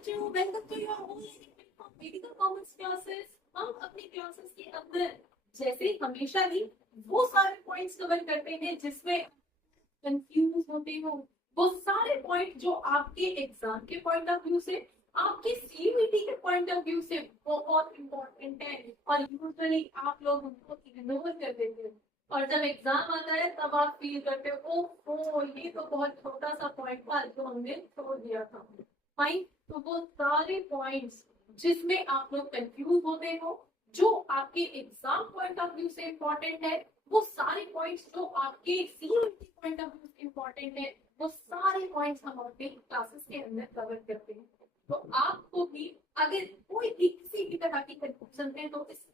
बच्चों, welcome to your online medical commerce classes. हम अपनी क्लासेस के अंदर जैसे हमेशा ही वो सारे पॉइंट्स कवर करते हैं जिसमें कंफ्यूज होते हो। वो सारे पॉइंट जो आपके एग्जाम के पॉइंट ऑफ व्यू से, आपके सीयूईटी के पॉइंट ऑफ व्यू से बहुत इंपॉर्टेंट है और यूजुअली आप लोग उनको इग्नोर कर देते हो और जब एग्जाम आता है तब आप फील करते हो ओह ये तो बहुत छोटा सा पॉइंट था जो हमने छोड़ दिया था। फाइन, तो वो सारे पॉइंट्स जिसमें आप लोग कंफ्यूज होते हो, जो आपके एग्जाम पॉइंट ऑफ व्यू से इम्पोर्टेंट है, वो सारे पॉइंट्स जो आपके सीयूईटी पॉइंट ऑफ व्यू से इम्पोर्टेंट है, वो सारे पॉइंट्स हम अपने क्लासेस के अंदर कवर करते हैं। तो आपको भी अगर कोई भी किसी भी तरह की कंफ्यूजन है तो इस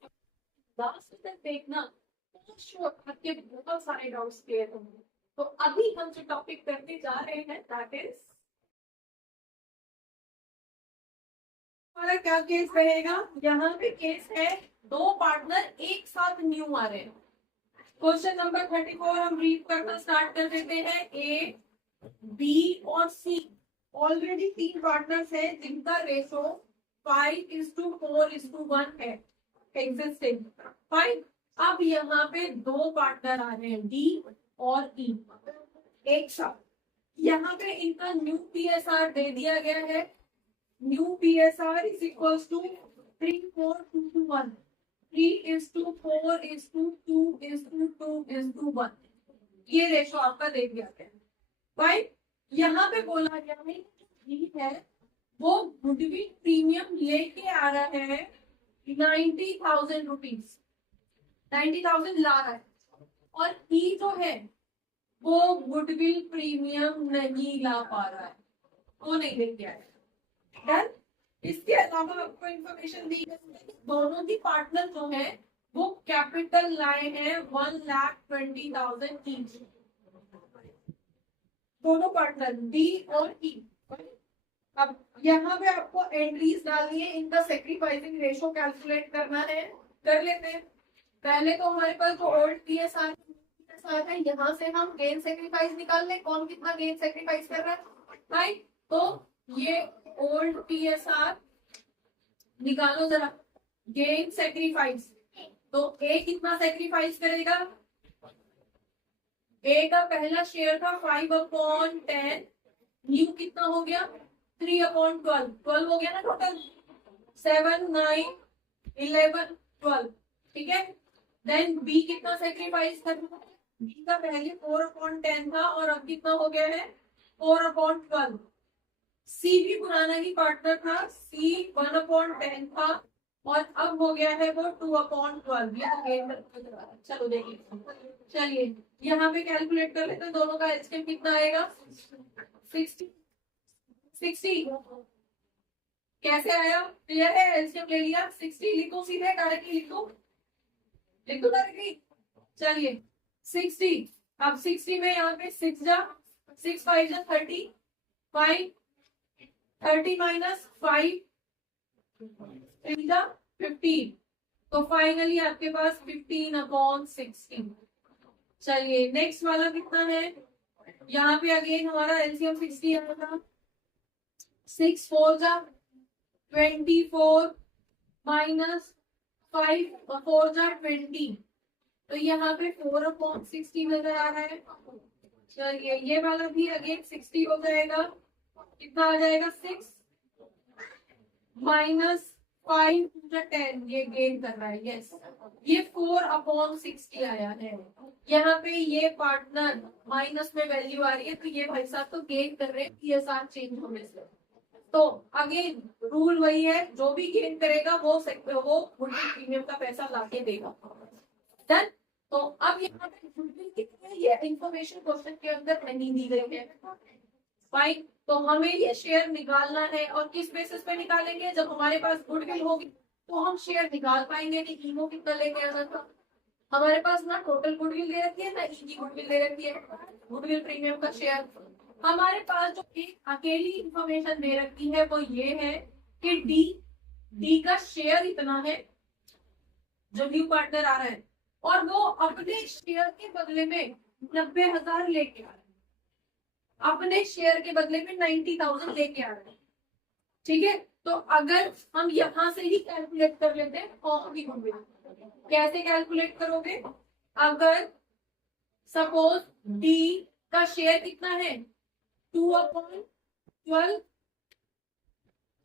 लास्ट तक देखना, तो श्योर आपके बहुत सारे डाउट्स क्लियर होंगे। तो अभी हम जो टॉपिक करने जा रहे हैं दैट इज, हमारा क्या केस रहेगा। यहाँ पे केस है दो पार्टनर एक साथ न्यू आ रहे हैं। क्वेश्चन नंबर 34 हम रीड करना स्टार्ट कर देते हैं। ए, बी और सी ऑलरेडी तीन पार्टनर्स हैं जिनका रेशो 5:4:1 है एग्जिस्टिंग। फाइन, अब यहाँ पे दो पार्टनर आ रहे हैं डी और ई एक साथ। यहाँ पे इनका न्यू पीएसआर दे दिया गया है। New PSR is equals to 3:4:2:1. 3:4:2:2:1. ये रेशो आपका दे दिया गया है। फाइन, यहाँ पे बोला गया है कि है वो गुडविल प्रीमियम लेके आ रहा है 90,000 रुपीज, 90,000 ला रहा है और ई जो है वो गुडविल प्रीमियम नहीं ला पा रहा है, वो नहीं लेके आया। डन। इसके अलावा आपको इंफॉर्मेशन दी गई है कि दोनों ही पार्टनर जो है वो कैपिटल लाए हैं 1,20,000 ईच। दोनों पार्टनर डी और ई। अब यहाँ पे आपको एंट्रीज डालनी है, इनका सेक्रीफाइसिंग रेशो कैलकुलेट करना है। कर लेते हैं। पहले तो हमारे पास जो ओल्ड पीएसआर है, यहाँ से हम गेन सेक्रीफाइस निकाल लें। कौन कितना गेन सेक्रीफाइस कर रहा है, राइट। तो ये ओल्ड पीएसआर निकालो जरा, गेन सेक्रीफाइस। तो ए कितना सेक्रीफाइस करेगा, ए का पहला शेयर था 5/10, न्यू कितना हो गया 3/12, 12 हो गया ना टोटल, 7, 9, 11, 12, ठीक है। देन बी कितना सेक्रीफाइस करना, बी का पहले 4/10 था और अब कितना हो गया है 4/12। सी भी पुराना ही पार्टनर था, सी 1/10 था और अब हो गया है वो 2/12। चलो देखिए, चलिए यहाँ पे कैलकुलेट कर लेते हैं। दोनों का एचसीएम कितना आएगा 60। कैसे आया, क्लियर है। एचसीएम ले लिया 60, लिखो सीधे, डायरेक्टली लिखो डायरेक्टली। चलिए 60, अब 60 में यहाँ पे 6 जा 6 5 जा 30, 5 30 माइनस 5 15, तो फाइनली आपके पास 15/16। चलिए नेक्स्ट वाला कितना है, यहाँ पे अगेन हमारा एलसीएम 60 आएगा। 6 4 जा 24 माइनस 5 4 जा 20, तो यहाँ पे 4/60 नजर आ रहा है। चलिए ये वाला भी अगेन 60 हो जाएगा, कितना आ जाएगा 6 माइनस 5 10, ये गेन कर रहा है। यस, ये 4/60 आया है। यहाँ पे ये पार्टनर माइनस में वैल्यू आ रही है, तो ये भाई साहब तो गेन कर रहे हैं पीएसआर चेंज होने से। तो अगेन रूल वही है, जो भी गेन करेगा वो गुडविल प्रीमियम का पैसा लाके देगा। डन। तो अब यहाँ पे गुडविल कितनी है, ये इंफॉर्मेशन क्वेश्चन के अंदर नहीं दी गई है। फाइन, तो हमें ये शेयर निकालना है और किस बेसिस पे निकालेंगे, जब हमारे पास गुडविल होगी तो हम शेयर निकाल पाएंगे कि ईमो कितना लेके आना था। हमारे पास ना टोटल गुडविल दे रखी है ना ई की गुडविल दे रखी है, गुडविल प्रीमियम का शेयर। हमारे पास जो एक अकेली इंफॉर्मेशन दे रखी है वो ये है कि डी का शेयर इतना है जो न्यू पार्टनर आ रहा है, और वो अपने शेयर के बदले में 90,000 लेके आ रहा है, अपने शेयर के बदले में 90,000 लेके आ रहे हैं। ठीक है, तो अगर हम यहाँ से ही कैलकुलेट कर लेते हैं फॉर्म की गुडविल, कैसे कैलकुलेट करोगे? अगर सपोज डी का शेयर कितना है 2/12,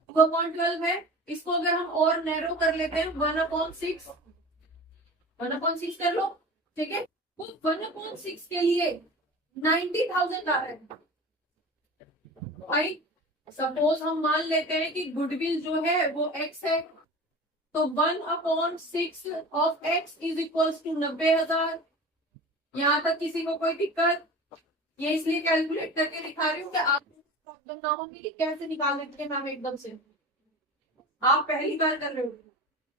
2/12 है, इसको अगर हम और नैरो कर लेते हैं 1/6, 1/6 कर लो, ठीक है। तो 1/6 के लिए 90,000 आ रहा है भाई। सपोज हम मान लेते हैं कि गुडविल जो है वो x है, तो 1/6 of x is equals to 90,000। यहाँ तक किसी को कोई दिक्कत? ये इसलिए कैलकुलेट करके दिखा रही हूँ कि आप प्रॉब्लम ना होगी कि कैसे निकाल लेते हैं मैम एकदम से, आप पहली बार कर रहे हो,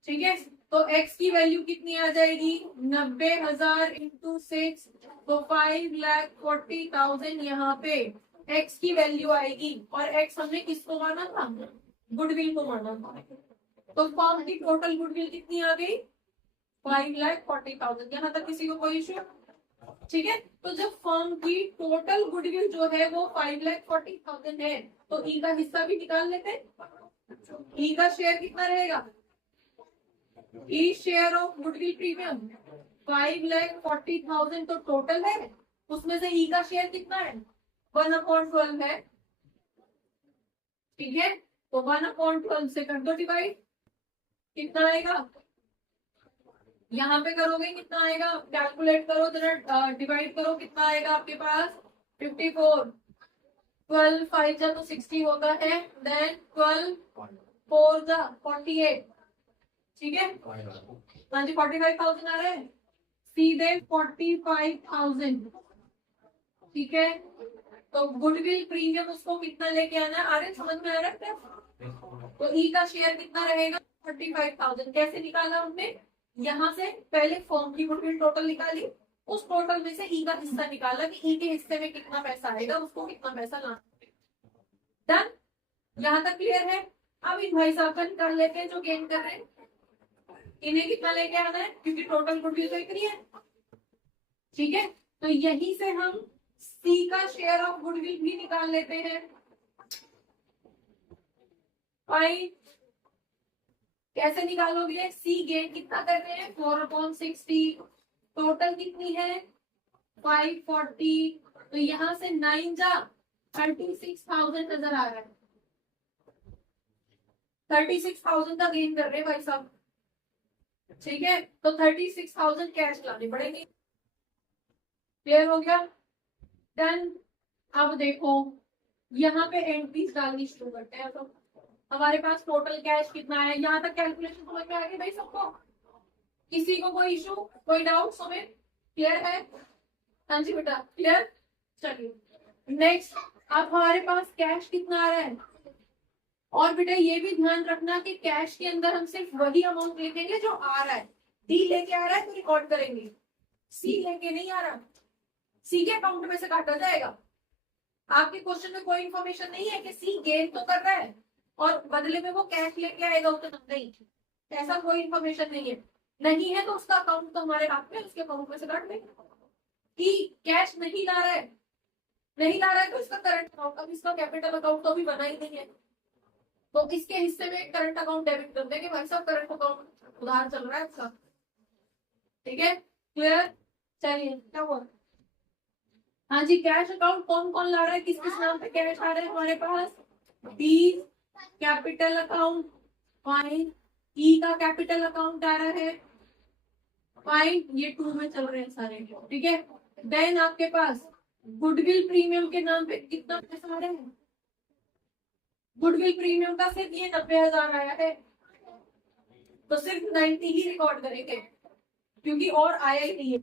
ठीक है। तो x की वैल्यू कितनी आ जाएगी 90,000 इंटू 6, तो 5,40,000 यहाँ पे x की वैल्यू आएगी। और x हमने किसको माना था? गुडविल को माना था। तो फॉर्म की टोटल गुडविल कितनी आ गई 5,40,000। यहाँ तक किसी को कोई इश्यू? ठीक है, तो जब फर्म की टोटल गुडविल जो है वो 5,40,000 है, तो ई का हिस्सा भी निकाल लेते हैं। ई का शेयर कितना रहेगा? ई शेयर ऑफ गुडविल प्रीमियम 5,40,000 तो टोटल है, उसमें से ई का शेयर कितना है 1/12 है, ठीक है। तो 1/12 से कर दो डिवाइड, कितना आएगा? यहाँ पे करोगे कितना आएगा? कैलकुलेट करो जरा, डिवाइड करो, कितना आएगा आपके पास 54। 12 5 जा तो 60 होता है, देन 12 4 जा 48, ठीक है। हाँ जी 45,000 आ रहा है, सीधे 45,000, ठीक है। तो गुडविल प्रीमियम उसको कितना लेके आना है? आ रहे समझ में आ रहा है? तो ई का शेयर कितना रहेगा 35,000। कैसे निकाला हमने? यहाँ से पहले फॉर्म की गुडविल टोटल निकाली, उस टोटल में से ई का हिस्सा निकाला कि ई के हिस्से में कितना पैसा आएगा, उसको कितना पैसा लाना। डन, यहाँ तक क्लियर है? अब इन भाई साहब का निकाल लेते हैं जो गेन कर रहे हैं, इन्हें कितना लेके आना है, क्योंकि टोटल गुडविल तो इतनी है, ठीक है। तो यहीं से हम सी का शेयर ऑफ गुडविल भी निकाल लेते हैं। फाइन, कैसे निकालोगे? सी गेन कितना कर रहे हैं 4/60, टोटल कितनी है 540, तो यहाँ से 9 जा 36,000 नजर आ रहा है, 36,000 का गेन कर रहे हैं भाई साहब, ठीक है। तो 36,000 कैश लाने पड़ेंगे। क्लियर हो गया? देन अब देखो यहाँ पे एंट्रीज डालनी शुरू करते हैं। तो हमारे पास टोटल कैश कितना है, यहाँ तक कैलकुलेशन समझ में आ गई भाई सबको? किसी को कोई इशू, कोई डाउट? समय क्लियर है? हाँ जी बेटा क्लियर। चलिए नेक्स्ट, अब हमारे पास कैश कितना आ रहा है, और बेटा ये भी ध्यान रखना कि कैश के अंदर हम सिर्फ वही अमाउंट लिखेंगे जो आ रहा है। डी लेके आ रहा है तो रिकॉर्ड करेंगे, सी लेके नहीं आ रहा, सी के अकाउंट में से काटा जाएगा। आपके क्वेश्चन में कोई इंफॉर्मेशन नहीं है कि सी गेन तो कर रहा है और बदले में वो कैश लेके आएगा, उतना नहीं, ऐसा कोई इंफॉर्मेशन नहीं है। नहीं है तो उसका अकाउंट तो हमारे हाथ में, उसके अकाउंट में से काट देंगे। कि कैश नहीं ला रहा है, नहीं ला रहा है तो इसका करंट अकाउंट, अब इसका कैपिटल अकाउंट तो अभी बना ही नहीं है, तो इसके हिस्से में करंट अकाउंट डेबिट कर देंगे। भाई साहब करंट अकाउंट उधार चल रहा है इसका, ठीक है। क्लियर? चलिए क्या हुआ? हाँ जी, कैश अकाउंट कौन कौन ला रहा है, किस किस नाम पे कैश आ रहा है हमारे पास? D capital account, fine. E का कैपिटल अकाउंट आ रहा है, फाइन। ये 2 में चल रहे हैं सारे, ठीक है। देन आपके पास गुडविल प्रीमियम के नाम पे कितना पैसा आ रहा है? गुडविल प्रीमियम का सिर्फ ये 90,000 आया है, तो सिर्फ 90 ही रिकॉर्ड करेंगे क्योंकि और आया ही नहीं है,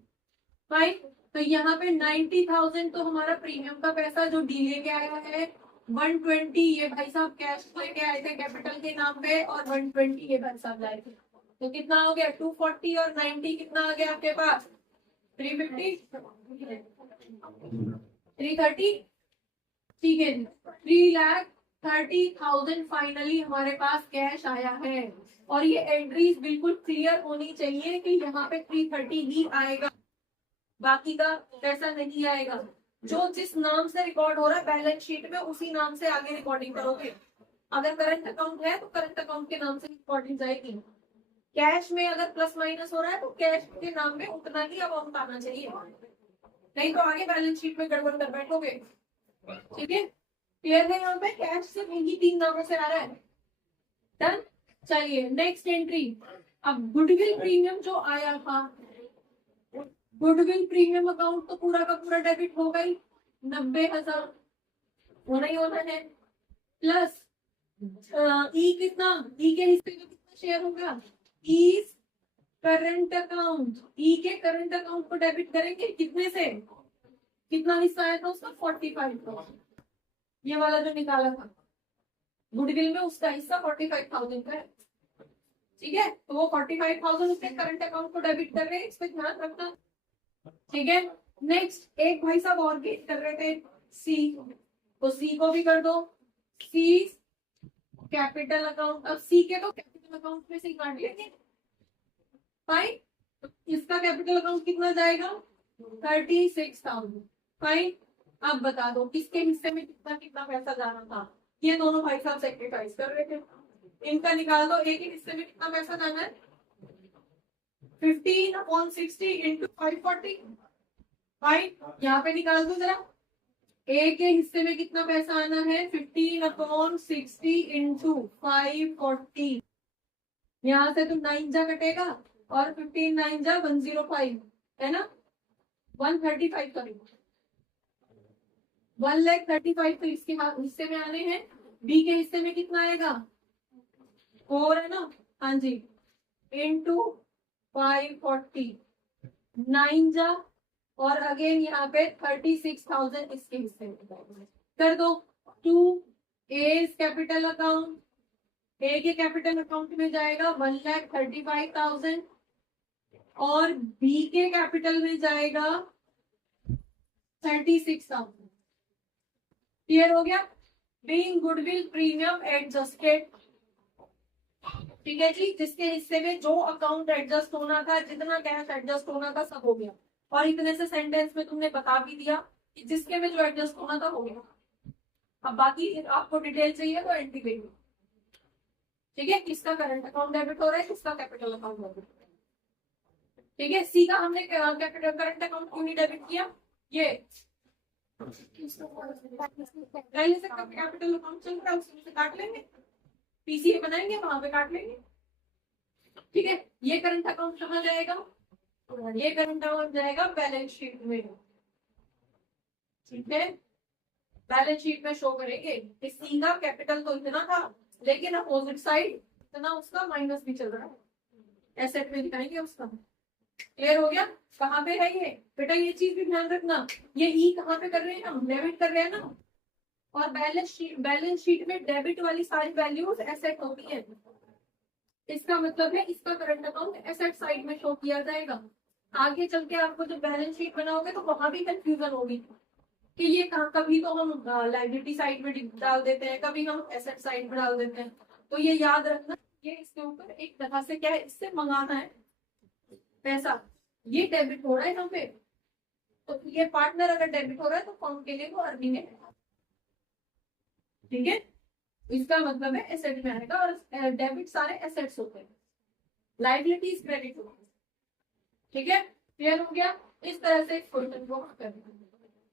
फाइन। तो यहाँ पे 90,000 तो हमारा प्रीमियम का पैसा जो डी लेके आया है, 120 ये भाई साहब कैश लेके आए थे कैपिटल के नाम पे, और 120 ये भाई साहब लाए थे, तो कितना हो गया 240, और 90 कितना आ गया आपके पास 350, 330, ठीक है। 3,30,000 फाइनली हमारे पास कैश आया है, और ये एंट्रीज बिल्कुल क्लियर होनी चाहिए कि यहाँ पे 330 ही आएगा, बाकी का पैसा नहीं आएगा। जो जिस नाम से रिकॉर्ड हो रहा है बैलेंस शीट में, उसी नाम से आगे रिकॉर्डिंग करोगे। अगर करंट अकाउंट है तो करंट अकाउंट के नाम से इंपॉर्टेंट जाएगी। कैश में अगर प्लस माइनस हो रहा है तो कैश के नाम में उतना ही अमाउंट आना चाहिए, नहीं तो आगे बैलेंस शीट में गड़बड़ कर बैठोगे। ठीक है, क्लियर है? यहाँ पे कैश सिर्फ इन्हीं 3 नामों से आ रहा है। डन। चलिए नेक्स्ट एंट्री। अब गुडविल प्रीमियम जो आया था, गुडविल प्रीमियम अकाउंट तो पूरा का पूरा डेबिट हो गई, 90,000 होना ही होना है। प्लस ई कितना, ई के हिस्से का कितना शेयर होगा, ई करंट अकाउंट, ई के करंट अकाउंट को डेबिट करेंगे कितने से, कितना हिस्सा आया था उसका 45,000, ये वाला जो निकाला था गुडविल में उसका हिस्सा 45,000 का है। ठीक है, तो वो 45,000 उसके करंट अकाउंट को डेबिट कर रहे हैं, इस पर ध्यान रखना। ठीक है, नेक्स्ट एक भाई साहब और गेट कर रहे थे सी, तो सी को भी कर दो, सी कैपिटल अकाउंट। अब सी के तो कैपिटल अकाउंट में से काट लेंगे, फाइन। तो इसका कैपिटल अकाउंट कितना जाएगा, 36,000, फाइन। अब बता दो किसके हिस्से में कितना कितना पैसा जाना था, ये दोनों भाई साहब सेक्रीफाइस कर रहे थे, इनका निकाल दो। एक ही हिस्से में कितना पैसा जाना है, 15/60 इंटू 540, फाइन। यहाँ पे निकाल दो जरा, ए के हिस्से में कितना पैसा आना है, 15/60 इंटू 540। यहाँ से तो 9 जा कटेगा और 15 9 जा 105 है ना, 135 करेंगे, 1,35,000 तो इसके हिस्से में आने हैं। बी के हिस्से में कितना आएगा, 4 है ना, हाँ जी, इंटू 540, 9 जा और अगेन यहाँ पे 36,000 इसके हिस्से में कर दो। 2 ए कैपिटल अकाउंट, ए के कैपिटल अकाउंट में जाएगा 1,35,000 और बी के कैपिटल में जाएगा 36,000। क्लियर हो गया? बीइंग गुडविल प्रीमियम एडजस्टेड, ठीक है जी, जिसके हिस्से में जो अकाउंट एडजस्ट होना था, जितना कैश एडजस्ट होना था सब हो गया, और इतने से सेंटेंस में तुमने बता भी दिया कि जिसके में जो एडजस्ट होना था हो गया। अब बाकी आपको डिटेल चाहिए तो एंट्री देंगे। ठीक है, किसका करंट अकाउंट डेबिट हो रहा है, किसका कैपिटल अकाउंट डेबिट। ठीक है, सी का हमने कैपिटल करंट अकाउंट क्यों नहीं डेबिट किया, ये पहले से कैपिटल अकाउंट चल रहा है उसमें से काट लेंगे, पीसीए बनाएंगे वहां पे काट लेंगे। ठीक है, ये करंट अकाउंट कहाँ जाएगा, ये करंट अकाउंट जाएगा बैलेंस शीट में। ठीक है, बैलेंस शीट में शो करेंगे कि सी का कैपिटल तो इतना था, लेकिन अपोजिट साइड इतना उसका माइनस भी चल रहा है, एसेट में दिखाएंगे उसका। क्लियर हो गया? कहाँ पे है ये बेटा, ये चीज भी ध्यान रखना, ये ई कहाँ पे कर रहे हैं हम, डेबिट कर रहे हैं ना, और बैलेंस शीट में डेबिट वाली सारी वैल्यूज एसेट होती है, इसका मतलब है इसका करंट अकाउंट एसेट साइड में शो किया जाएगा। आगे चल के आपको जब बैलेंस शीट बनाओगे तो वहां भी कंफ्यूजन होगी कि ये कभी तो हम लायबिलिटी साइड में डाल देते हैं, कभी हम एसेट साइड में डाल देते हैं। तो ये याद रखना, ये इसके ऊपर एक तरह से क्या है, इससे मंगाना है पैसा, ये डेबिट हो रहा है यहाँ पे, तो ये पार्टनर अगर डेबिट हो रहा है तो फर्म के लिए वो अर्निंग है। ठीक है, इसका मतलब है एसेट में आएगा, और डेबिट सारे एसेट्स होते हैं, लायबिलिटीज क्रेडिट होती है। ठीक है, क्लियर हो गया? इस तरह से क्वेश्चन को करना,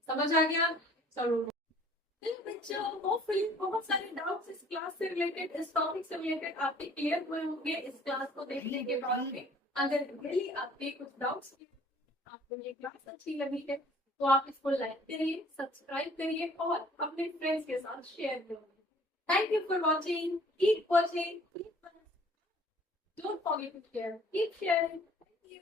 समझ आ गया? चलो बच्चों, होपफुली बहुत सारे डाउट्स इस क्लास से रिलेटेड, इस टॉपिक से रिलेटेड आपके क्लियर हुए होंगे इस क्लास को देखने के बाद में। अगर रियली आपके कुछ डाउट्स, आपको ये क्लास अच्छी लगी है तो आप इसको लाइक करिए, सब्सक्राइब करिए और अपने फ्रेंड्स के साथ शेयर करिए। Thank you for watching, keep watching, don't forget to share, keep sharing. Thank you.